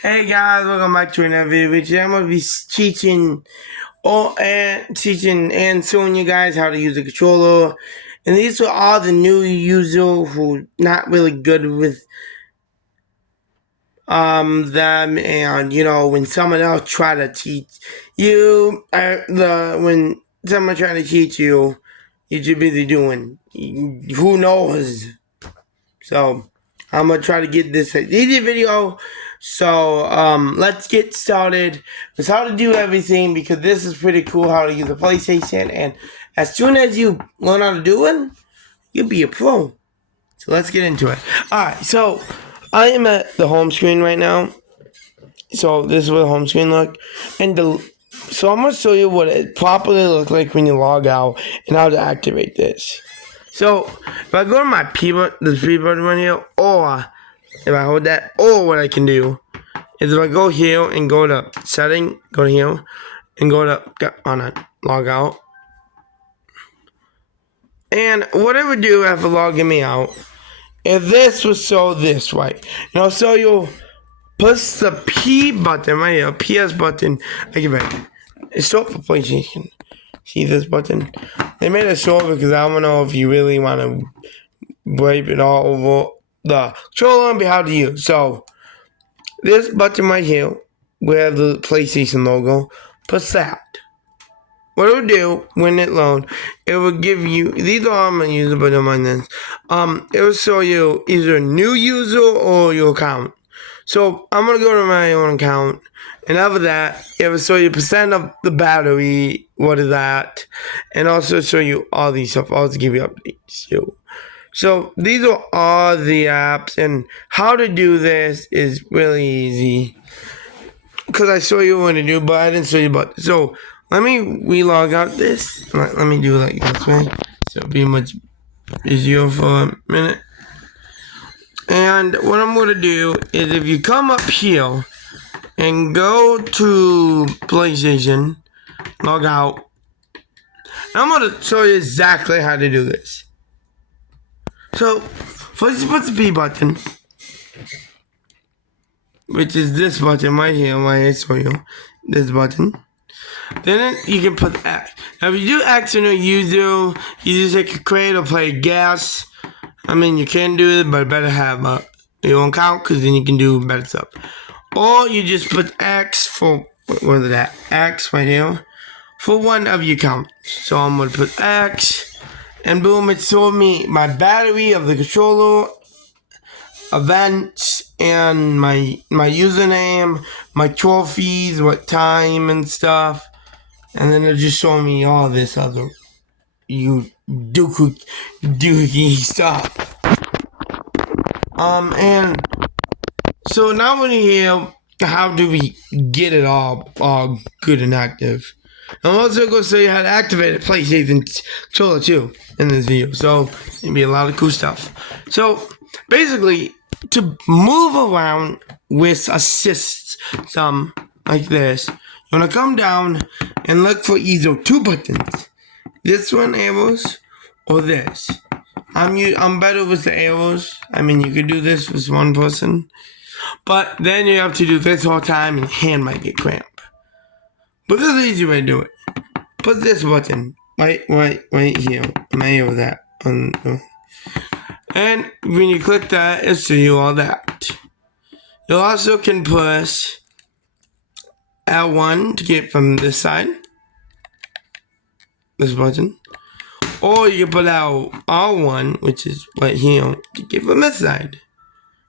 Hey guys, welcome back to another video. Today I'm gonna be teaching and showing you guys how to use the controller. And these are all the new users who not really good with them, and when someone else try to teach you when someone try to teach you, you're too busy doing who knows. So I'm gonna try to get this easy video. So let's get started. It's how to do everything, because this is pretty cool how to use a PlayStation, and as soon as you learn how to do it, you'll be a pro. So let's get into it. Alright, so I am at the home screen right now. So this is what the home screen look. So I'm gonna show you what it properly looks like when you log out and how to activate this. So if I go to my P button, this P button right here, or if I hold that, or what I can do is if I go here and go to setting, go to here, and go to log out. And what I would do after logging me out, if this was so this way, so you'll push the P button right here, PS button. I give it. It's short for PlayStation. See this button? They made it short because I don't know if you really want to wipe it all over the controller and be how to use. So this button right here, where the PlayStation logo, push that. What it will do when it loads, it will give you, these are all my user, but don't mind this. It will show you either a new user or your account. So I'm gonna go to my own account, and after that, it will show you percent of the battery, what is that, and also show you all these stuff. I'll also give you updates. So these are all the apps, and how to do this is really easy, because I show you what to do, but I didn't show you about. So let me relog out this. Let me do it like this way, so it'll be much easier for a minute. And what I'm going to do is, if you come up here and go to PlayStation, log out, I'm going to show you exactly how to do this. So, first you put the B button, which is this button right here, I show you, this button. Then you can put X. Now if you do X in a user, you just like create or play gas. I mean, you can do it, but better have your own account, because then you can do better stuff. Or you just put X for, what is that? X right here, for one of your accounts. So I'm going to put X, and boom, it showed me my battery of the controller, events, and my username, my trophies, what time and stuff. And then it'll just show me all this other dookie stuff. And so now we're here, how do we get it all good and active? I'm also going to show you how to activate a PlayStation controller too in this video. So it'll be a lot of cool stuff. So basically, to move around with assist some like this, you want to come down and look for either two buttons. This one, arrows, or this. I'm better with the arrows. I mean, you could do this with one person, but then you have to do this all the time, and your hand might get cramped. But this is the easy way to do it. Put this button right here. Right over that. And when you click that, it'll show you all that. You also can push L1 to get from this side. This button. Or you can put out R1, which is right here, to get from this side.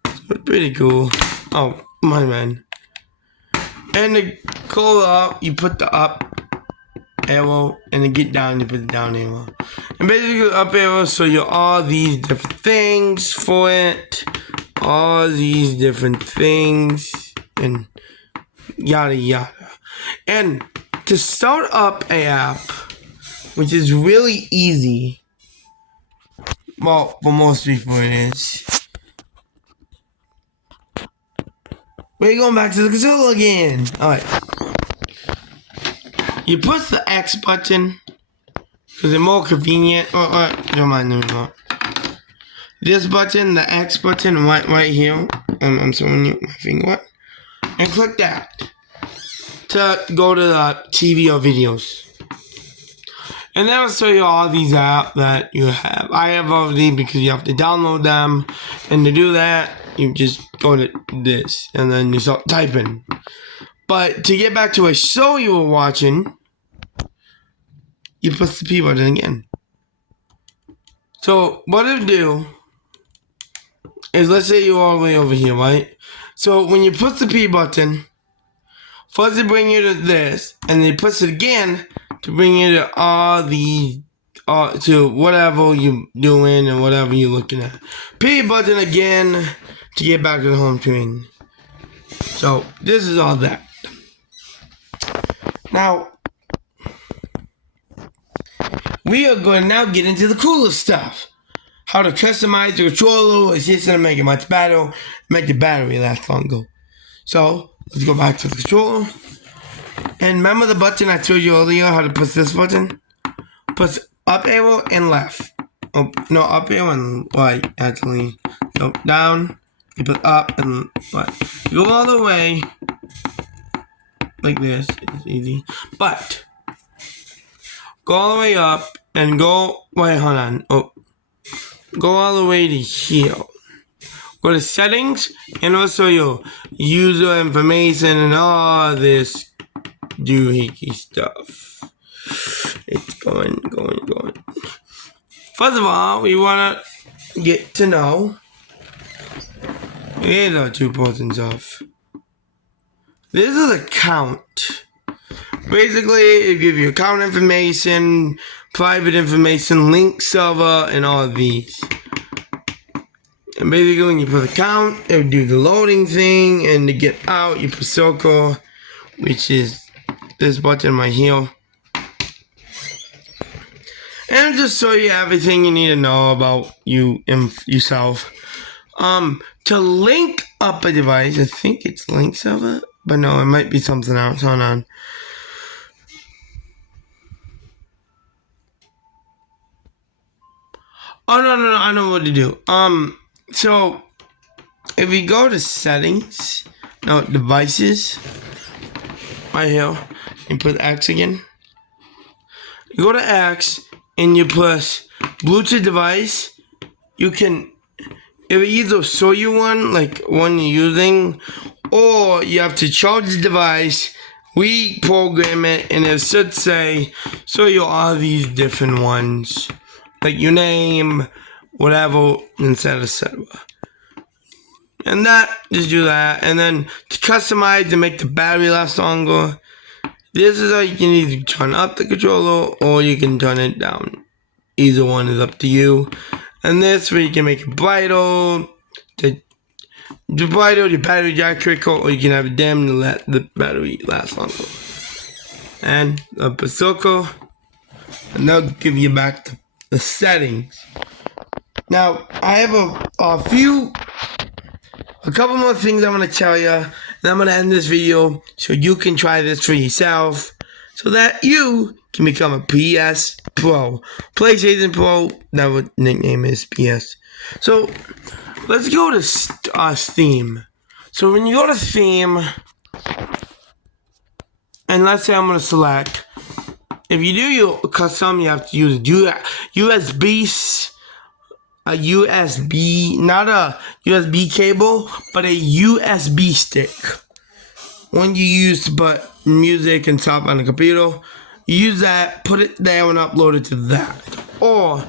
So it's pretty cool. Oh, my man. And to go up, you put the up arrow, and to get down, you put the down arrow. And basically, the up arrow, so you all these different things for it. All these different things, and yada yada. And to start up a app, which is really easy, well, for most people it is. We're going back to the controller again. Alright. You push the X button, because it's more convenient. Don't mind anymore. This button, the X button, right here. I'm showing you my finger. and click that to go to the TV or videos. And that will show you all these apps that you have. I have all of these because you have to download them. And to do that, you just go to this. And then you start typing. But to get back to a show you were watching, you press the P button again. So what it'll do is, let's say you're all the way over here, right? So when you push the P button, first it bring you to this. And then you push it again to bring you to all the, to whatever you're doing and whatever you're looking at. P button again to get back to the home screen. So this is all that. Now, we are going to now get into the cooler stuff. How to customize the controller, assist to make it much better, make the battery last longer. So, let's go back to the controller. And remember the button I told you earlier, how to push this button? Push up arrow and left. Oh, no, up arrow and right, actually. So, down, you put up and right. You go all the way, like this, it's easy. But, go all the way up and go, wait, hold on. Oh, go all the way to here. Go to settings and also your user information and all this doohickey stuff. It's going. First of all, we want to get to know. Here's our 2 buttons off. This is account. Basically, it gives you account information, private information, link server, and all of these. And basically, when you put account, it will do the loading thing, and to get out, you put circle, which is this button right here. And just show you everything you need to know about you and yourself. To link up a device, I think it's link server, but no, it might be something else. Hold on. Oh, no, I know what to do. So, if you go to settings, no, devices, right here, and put X again. You go to X, and you press Bluetooth device. You can, it will either show you one, like one you're using, or you have to charge the device, reprogram it, and it should say, show you all these different ones. Like your name, whatever, etc. And that, just do that. And then to customize to make the battery last longer, this is how you can either turn up the controller or you can turn it down. Either one is up to you. And this where you can make it brighter, the battery jack quicker, or you can have it dim to let the battery last longer. And up a circle, and that'll give you back to the settings. Now, I have a couple more things I'm going to tell you, and I'm going to end this video so you can try this for yourself, so that you can become a PS Pro. PlayStation Pro, that what nickname is, PS. So, let's go to Steam. So, when you go to Steam, and let's say I'm going to select, if you do your custom, you have to use a USB, not a USB cable, but a USB stick. When you use to put music and stuff on the computer, you use that, put it there and upload it to that. Or,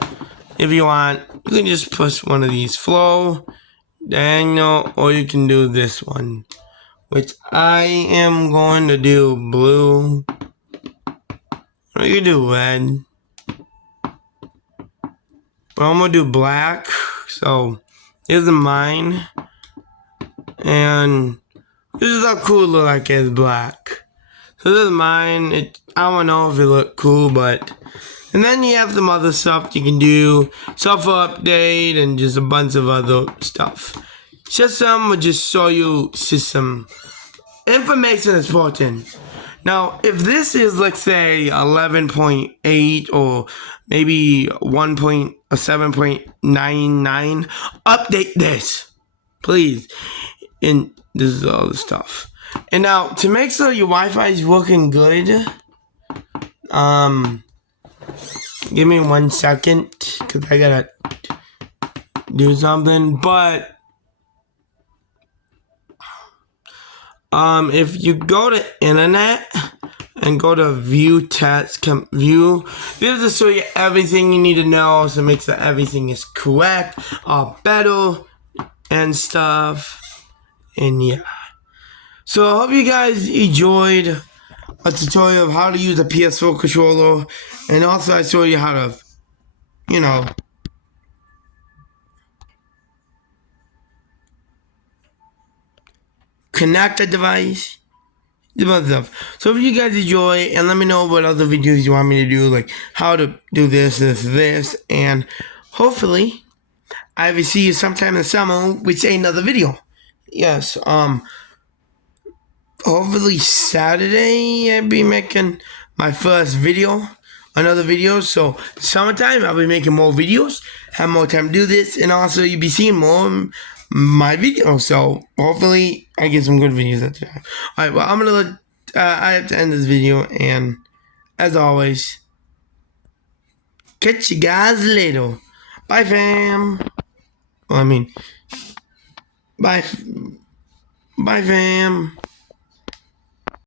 if you want, you can just push one of these flow, Daniel, or you can do this one, which I am going to do blue. Or you can do red. But I'm going to do black. So, here's mine. And this is how cool it looks like as black. So this is mine. I don't know if it look cool, but... And then you have some other stuff you can do. Software update and just a bunch of other stuff. System will just show you system. Information is important. Now, if this is, let's say, 11.8 or maybe 7.99, update this, please. And this is all the stuff. And now, to make sure your Wi-Fi is working good, give me 1 second, because I gotta do something, but, if you go to internet, and go to view test, view, this will show you everything you need to know, so make sure everything is correct, better, and stuff, and yeah. So I hope you guys enjoyed a tutorial of how to use a ps4 controller, and also I showed you how to, you know, connect a device, stuff. So if you guys enjoy, and let me know what other videos you want me to do, like how to do this, and hopefully I will see you sometime in the summer with another video. Yes, hopefully Saturday I'll be making my first video, another video. So summertime I'll be making more videos, have more time to do this, and also you'll be seeing more of my videos. So hopefully I get some good videos at the time. Alright, well I'm gonna let, I have to end this video, and as always, catch you guys later. Bye fam. Well, I mean, bye fam.